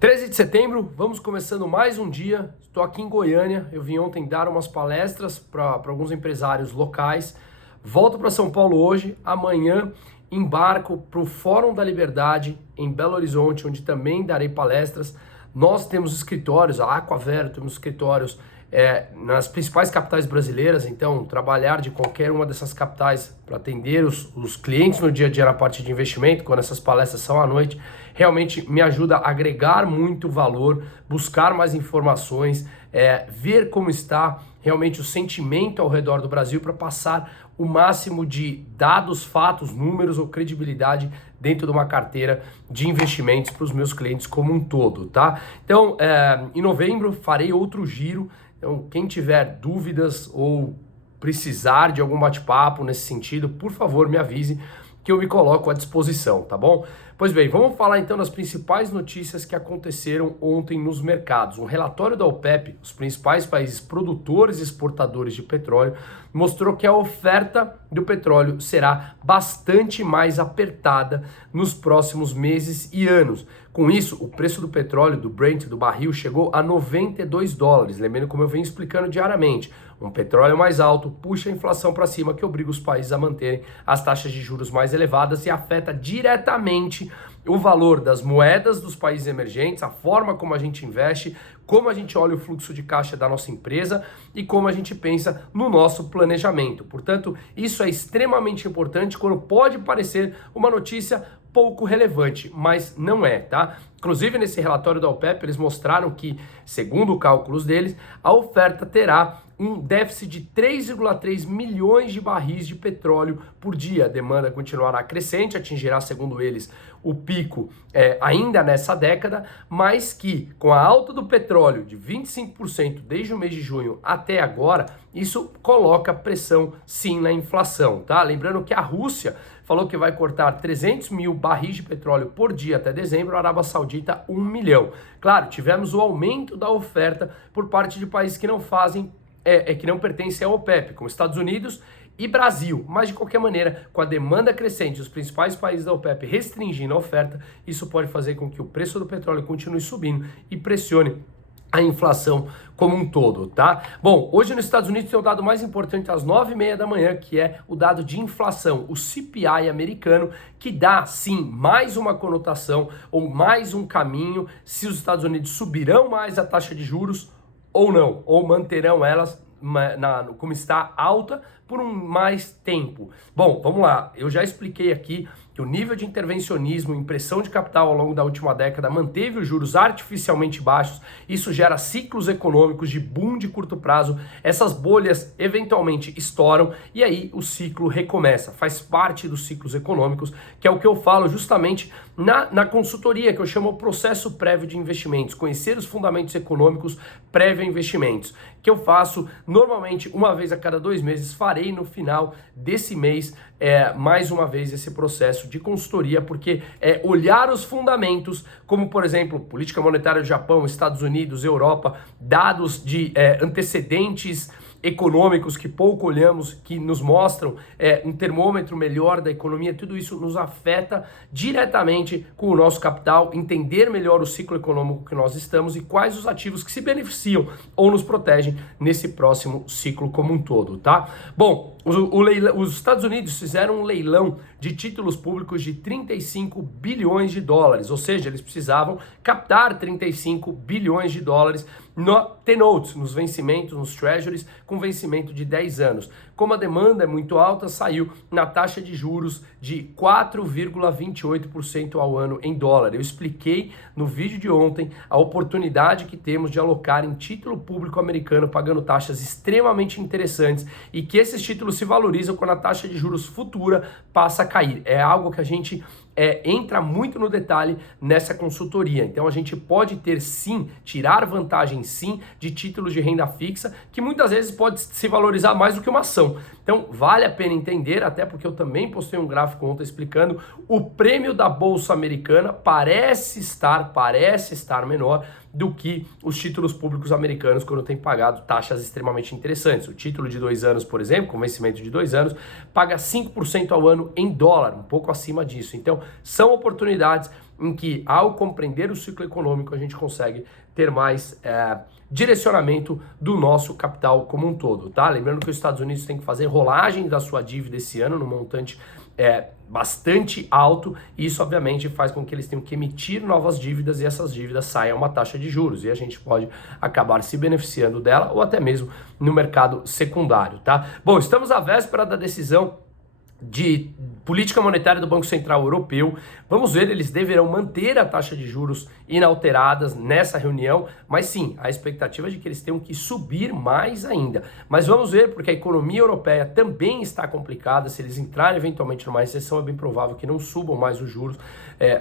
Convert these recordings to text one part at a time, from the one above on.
13 de setembro, vamos começando mais um dia. Estou aqui em Goiânia. Eu vim ontem dar umas palestras para alguns empresários locais. Volto para São Paulo hoje. Amanhã embarco para o Fórum da Liberdade em Belo Horizonte, onde também darei palestras. Nós temos escritórios, a Aquavero, temos escritórios nas principais capitais brasileiras, então trabalhar de qualquer uma dessas capitais para atender os clientes no dia a dia na parte de investimento, quando essas palestras são à noite, realmente me ajuda a agregar muito valor, buscar mais informações, ver como está realmente o sentimento ao redor do Brasil para passar o máximo de dados, fatos, números ou credibilidade dentro de uma carteira de investimentos para os meus clientes como um todo, tá? Então, em novembro farei outro giro. Então, quem tiver dúvidas ou precisar de algum bate-papo nesse sentido, por favor, me avise que eu me coloco à disposição, tá bom? Pois bem, vamos falar então das principais notícias que aconteceram ontem nos mercados. Um relatório da OPEP, os principais países produtores e exportadores de petróleo, mostrou que a oferta do petróleo será bastante mais apertada nos próximos meses e anos. Com isso, o preço do petróleo, do Brent, do barril, chegou a $92. Lembrando como eu venho explicando diariamente, um petróleo mais alto puxa a inflação para cima, que obriga os países a manterem as taxas de juros mais elevadas e afeta diretamente o valor das moedas dos países emergentes, a forma como a gente investe, como a gente olha o fluxo de caixa da nossa empresa e como a gente pensa no nosso planejamento. Portanto, isso é extremamente importante quando pode parecer uma notícia pouco relevante, mas não é, tá? Inclusive, nesse relatório da OPEP, eles mostraram que, segundo cálculos deles, a oferta terá um déficit de 3,3 milhões de barris de petróleo por dia. A demanda continuará crescente, atingirá, segundo eles, o pico ainda nessa década, mas que com a alta do petróleo de 25% desde o mês de junho até agora, isso coloca pressão sim na inflação, tá? Lembrando que a Rússia falou que vai cortar 300 mil barris de petróleo por dia até dezembro, a Arábia Saudita 1 milhão. Claro, tivemos o aumento da oferta por parte de países que não fazem que não pertencem à OPEP, como Estados Unidos e Brasil, mas de qualquer maneira, com a demanda crescente, os principais países da OPEP restringindo a oferta, isso pode fazer com que o preço do petróleo continue subindo e pressione a inflação como um todo, tá? Bom, hoje nos Estados Unidos tem o dado mais importante às 9h30 da manhã, que é o dado de inflação, o CPI americano, que dá, sim, mais uma conotação ou mais um caminho se os Estados Unidos subirão mais a taxa de juros ou não, ou manterão elas como está alta por mais tempo. Bom, vamos lá, eu já expliquei aqui que o nível de intervencionismo, impressão de capital ao longo da última década manteve os juros artificialmente baixos, isso gera ciclos econômicos de boom de curto prazo, essas bolhas eventualmente estouram e aí o ciclo recomeça, faz parte dos ciclos econômicos, que é o que eu falo justamente na consultoria, que eu chamo o processo prévio de investimentos, conhecer os fundamentos econômicos prévio a investimentos, que eu faço normalmente uma vez a cada 2 meses, farei no final desse mês mais uma vez esse processo de consultoria, porque olhar os fundamentos, como por exemplo, política monetária do Japão, Estados Unidos, Europa, dados de antecedentes econômicos que pouco olhamos, que nos mostram um termômetro melhor da economia, tudo isso nos afeta diretamente com o nosso capital, entender melhor o ciclo econômico que nós estamos e quais os ativos que se beneficiam ou nos protegem nesse próximo ciclo como um todo, tá? Bom, os Estados Unidos fizeram um leilão de títulos públicos de 35 bilhões de dólares, ou seja, eles precisavam captar 35 bilhões de dólares no T-Notes, nos vencimentos, nos Treasuries, com vencimento de 10 anos. Como a demanda é muito alta, saiu na taxa de juros de 4,28% ao ano em dólar. Eu expliquei no vídeo de ontem a oportunidade que temos de alocar em título público americano, pagando taxas extremamente interessantes e que esses títulos se valorizam quando a taxa de juros futura passa a cair. É algo que a gente entra muito no detalhe nessa consultoria. Então a gente pode ter sim, tirar vantagem sim de títulos de renda fixa, que muitas vezes pode se valorizar mais do que uma ação. Então vale a pena entender, até porque eu também postei um gráfico ontem explicando o prêmio da Bolsa Americana parece estar menor do que os títulos públicos americanos quando tem pagado taxas extremamente interessantes. O título de 2 anos, por exemplo, com vencimento de 2 anos, paga 5% ao ano em dólar, um pouco acima disso. Então, são oportunidades em que, ao compreender o ciclo econômico, a gente consegue ter mais direcionamento do nosso capital como um todo, tá? Lembrando que os Estados Unidos tem que fazer rolagem da sua dívida esse ano no montante bastante alto, e isso obviamente faz com que eles tenham que emitir novas dívidas e essas dívidas saiam uma taxa de juros e a gente pode acabar se beneficiando dela ou até mesmo no mercado secundário, tá? Bom, estamos à véspera da decisão de política monetária do Banco Central Europeu. Vamos ver, eles deverão manter a taxa de juros inalteradas nessa reunião, mas sim, a expectativa é de que eles tenham que subir mais ainda. Mas vamos ver, porque a economia europeia também está complicada. Se eles entrarem eventualmente numa recessão, é bem provável que não subam mais os juros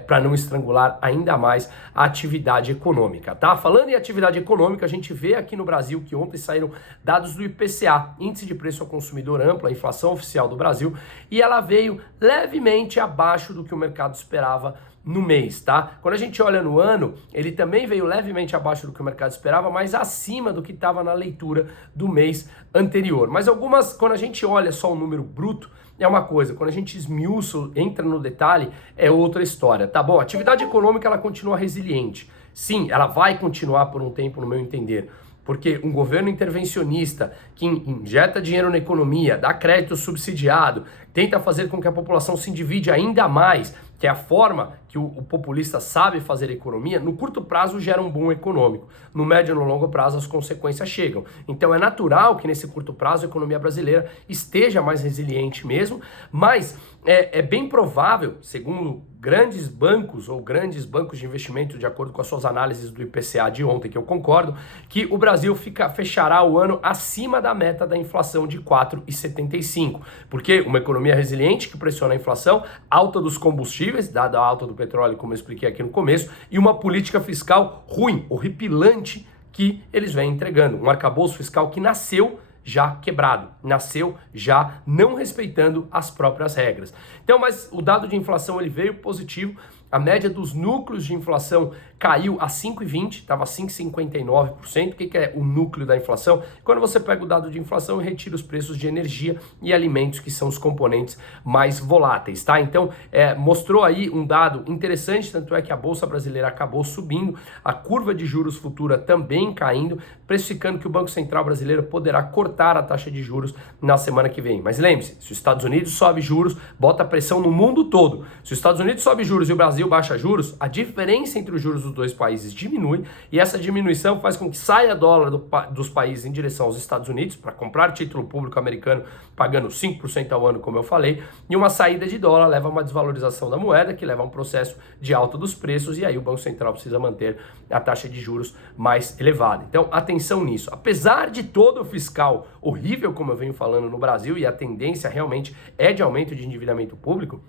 para não estrangular ainda mais a atividade econômica, tá? Falando em atividade econômica, a gente vê aqui no Brasil que ontem saíram dados do IPCA, Índice de Preço ao Consumidor Amplo, a inflação oficial do Brasil, e ela veio levemente abaixo do que o mercado esperava no mês, tá? Quando a gente olha no ano, ele também veio levemente abaixo do que o mercado esperava, mas acima do que estava na leitura do mês anterior. Mas quando a gente olha só o número bruto, é uma coisa, quando a gente esmiuça, entra no detalhe, é outra história, tá bom? A atividade econômica, ela continua resiliente. Sim, ela vai continuar por um tempo, no meu entender, porque um governo intervencionista que injeta dinheiro na economia, dá crédito subsidiado, tenta fazer com que a população se endivide ainda mais, que é a forma que o populista sabe fazer economia, no curto prazo gera um boom econômico. No médio e no longo prazo as consequências chegam. Então é natural que nesse curto prazo a economia brasileira esteja mais resiliente mesmo, mas é bem provável, segundo grandes bancos ou grandes bancos de investimento, de acordo com as suas análises do IPCA de ontem, que eu concordo, que o Brasil fechará o ano acima da meta da inflação de 4,75. Porque uma economia resiliente que pressiona a inflação, alta dos combustíveis, dada a alta do petróleo, como eu expliquei aqui no começo, e uma política fiscal ruim, horripilante, que eles vêm entregando. Um arcabouço fiscal que nasceu já quebrado, nasceu já não respeitando as próprias regras. Então, mas o dado de inflação ele veio positivo. A média dos núcleos de inflação caiu a 5,20, estava 5,59%. O que é o núcleo da inflação? Quando você pega o dado de inflação e retira os preços de energia e alimentos, que são os componentes mais voláteis, tá? Então, mostrou aí um dado interessante, tanto é que a Bolsa Brasileira acabou subindo, a curva de juros futura também caindo, precificando que o Banco Central Brasileiro poderá cortar a taxa de juros na semana que vem. Mas lembre-se, se os Estados Unidos sobe juros, bota pressão no mundo todo. Se os Estados Unidos sobe juros e o Brasil baixa juros, a diferença entre os juros dos dois países diminui, e essa diminuição faz com que saia dólar dos países em direção aos Estados Unidos para comprar título público americano pagando 5% ao ano, como eu falei, e uma saída de dólar leva a uma desvalorização da moeda, que leva a um processo de alta dos preços, e aí o Banco Central precisa manter a taxa de juros mais elevada. Então, atenção nisso. Apesar de todo o fiscal horrível, como eu venho falando no Brasil, e a tendência realmente é de aumento de endividamento público,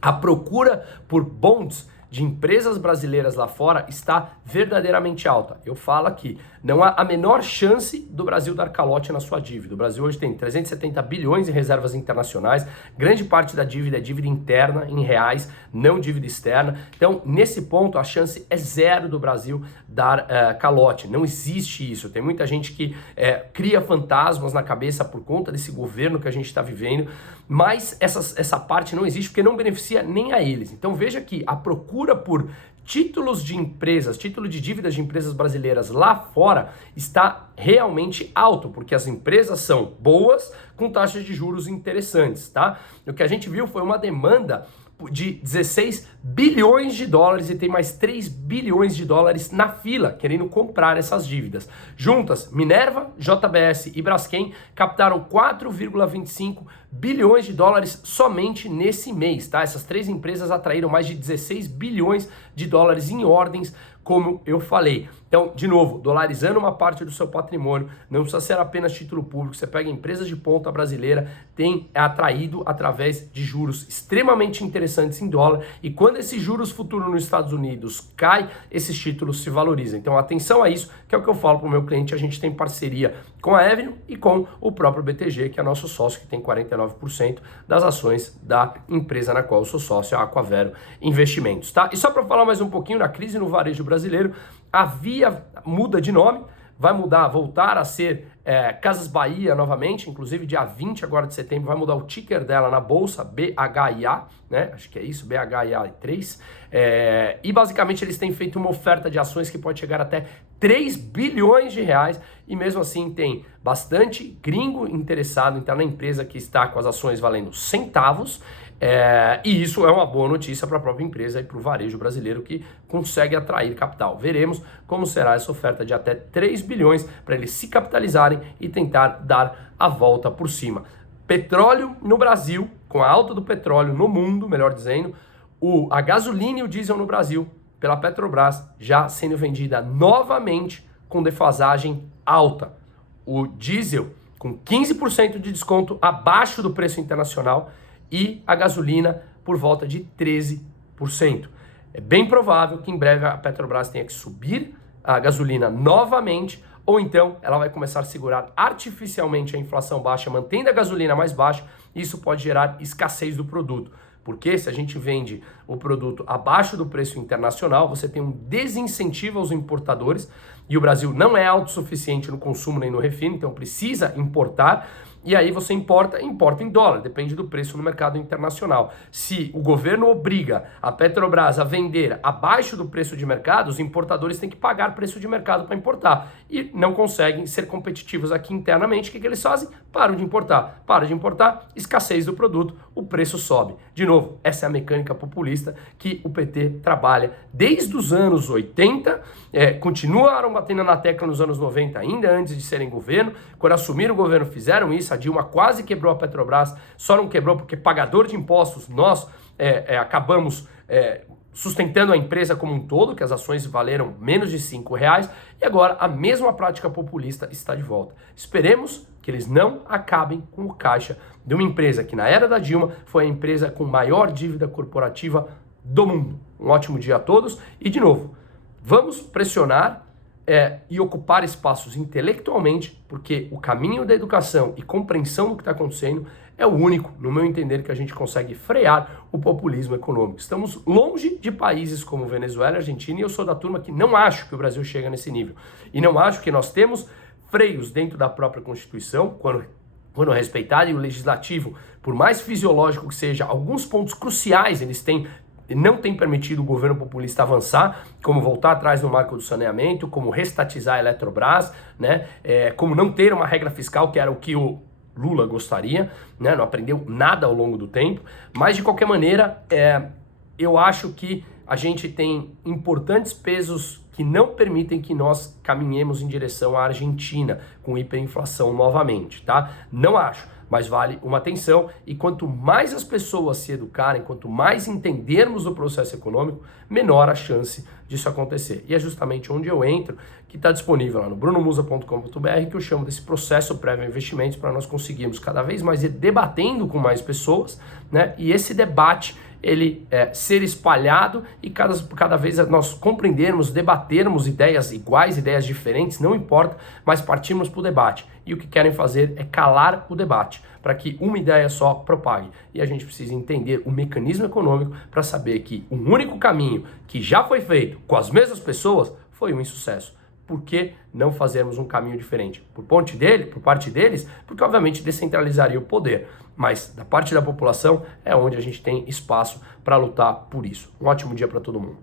a procura por bonds de empresas brasileiras lá fora está verdadeiramente alta. Eu falo aqui, não há a menor chance do Brasil dar calote na sua dívida. O Brasil hoje tem 370 bilhões em reservas internacionais, grande parte da dívida é dívida interna, em reais, não dívida externa. Então, nesse ponto, a chance é zero do Brasil dar calote. Não existe isso. Tem muita gente que cria fantasmas na cabeça por conta desse governo que a gente está vivendo, mas essa parte não existe porque não beneficia nem a eles. Então, veja que a procura por títulos de empresas, título de dívidas de empresas brasileiras lá fora está realmente alto, porque as empresas são boas, com taxas de juros interessantes, tá? O que a gente viu foi uma demanda de 16 bilhões de dólares e tem mais 3 bilhões de dólares na fila querendo comprar essas dívidas. Juntas, Minerva, JBS e Braskem captaram 4,25 bilhões de dólares somente nesse mês, tá? Essas três empresas atraíram mais de 16 bilhões de dólares em ordens, como eu falei. Então, de novo, dolarizando uma parte do seu patrimônio, não precisa ser apenas título público, você pega empresas de ponta brasileira, tem atraído através de juros extremamente interessantes em dólar, e quando esses juros futuros nos Estados Unidos cai, esses títulos se valorizam. Então, atenção a isso, que é o que eu falo para o meu cliente, a gente tem parceria com a Avenue e com o próprio BTG, que é nosso sócio, que tem 49% das ações da empresa na qual eu sou sócio, a Aquavero Investimentos, tá? E só para falar mais um pouquinho, na crise no varejo brasileiro, a Via muda de nome, vai mudar, voltar a ser Casas Bahia novamente, inclusive dia 20 agora de setembro vai mudar o ticker dela na bolsa, BHIA, né? Acho que é isso, BHIA3. E basicamente eles têm feito uma oferta de ações que pode chegar até 3 bilhões de reais e mesmo assim tem bastante gringo interessado em estar na empresa que está com as ações valendo centavos. E isso é uma boa notícia para a própria empresa e para o varejo brasileiro que consegue atrair capital. Veremos como será essa oferta de até 3 bilhões para eles se capitalizarem e tentar dar a volta por cima. Petróleo no Brasil, com a alta do petróleo no mundo, melhor dizendo, a gasolina e o diesel no Brasil, pela Petrobras, já sendo vendida novamente com defasagem alta. O diesel com 15% de desconto abaixo do preço internacional e a gasolina por volta de 13%. É bem provável que em breve a Petrobras tenha que subir a gasolina novamente, ou então ela vai começar a segurar artificialmente a inflação baixa, mantendo a gasolina mais baixa, e isso pode gerar escassez do produto. Porque se a gente vende o produto abaixo do preço internacional, você tem um desincentivo aos importadores, e o Brasil não é autossuficiente no consumo nem no refino, então precisa importar. E aí você importa em dólar, depende do preço no mercado internacional. Se o governo obriga a Petrobras a vender abaixo do preço de mercado, os importadores têm que pagar preço de mercado para importar e não conseguem ser competitivos aqui internamente. O que eles fazem? Param de importar, escassez do produto, o preço sobe. De novo, essa é a mecânica populista que o PT trabalha desde os anos 80, continuaram batendo na tecla nos anos 90, ainda antes de serem governo. Quando assumiram o governo fizeram isso. A Dilma quase quebrou a Petrobras, só não quebrou porque pagador de impostos, nós acabamos sustentando a empresa como um todo, que as ações valeram menos de R$5, e agora a mesma prática populista está de volta. Esperemos que eles não acabem com o caixa de uma empresa que na era da Dilma foi a empresa com maior dívida corporativa do mundo. Um ótimo dia a todos e, de novo, vamos pressionar e ocupar espaços intelectualmente, porque o caminho da educação e compreensão do que está acontecendo é o único, no meu entender, que a gente consegue frear o populismo econômico. Estamos longe de países como Venezuela e Argentina, e eu sou da turma que não acho que o Brasil chega nesse nível. E não acho que nós temos freios dentro da própria Constituição, quando respeitado, e o legislativo, por mais fisiológico que seja, alguns pontos cruciais eles têm não tem permitido o governo populista avançar, como voltar atrás no marco do saneamento, como restatizar a Eletrobras, né? Como não ter uma regra fiscal, que era o que o Lula gostaria, né? Não aprendeu nada ao longo do tempo, mas de qualquer maneira, eu acho que a gente tem importantes pesos que não permitem que nós caminhemos em direção à Argentina com hiperinflação novamente, tá? Não acho. Mas vale uma atenção, e quanto mais as pessoas se educarem, quanto mais entendermos o processo econômico, menor a chance disso acontecer. E é justamente onde eu entro, que está disponível lá no brunomusa.com.br, que eu chamo desse processo prévio investimentos, para nós conseguirmos cada vez mais ir debatendo com mais pessoas, né? E esse debate ele ser espalhado e cada vez nós compreendermos, debatermos ideias iguais, ideias diferentes, não importa, mas partirmos para o debate. E o que querem fazer é calar o debate, para que uma ideia só propague. E a gente precisa entender o mecanismo econômico para saber que um único caminho que já foi feito com as mesmas pessoas foi um insucesso. Por que não fazermos um caminho diferente? Por parte deles, porque obviamente descentralizaria o poder. Mas da parte da população é onde a gente tem espaço para lutar por isso. Um ótimo dia para todo mundo.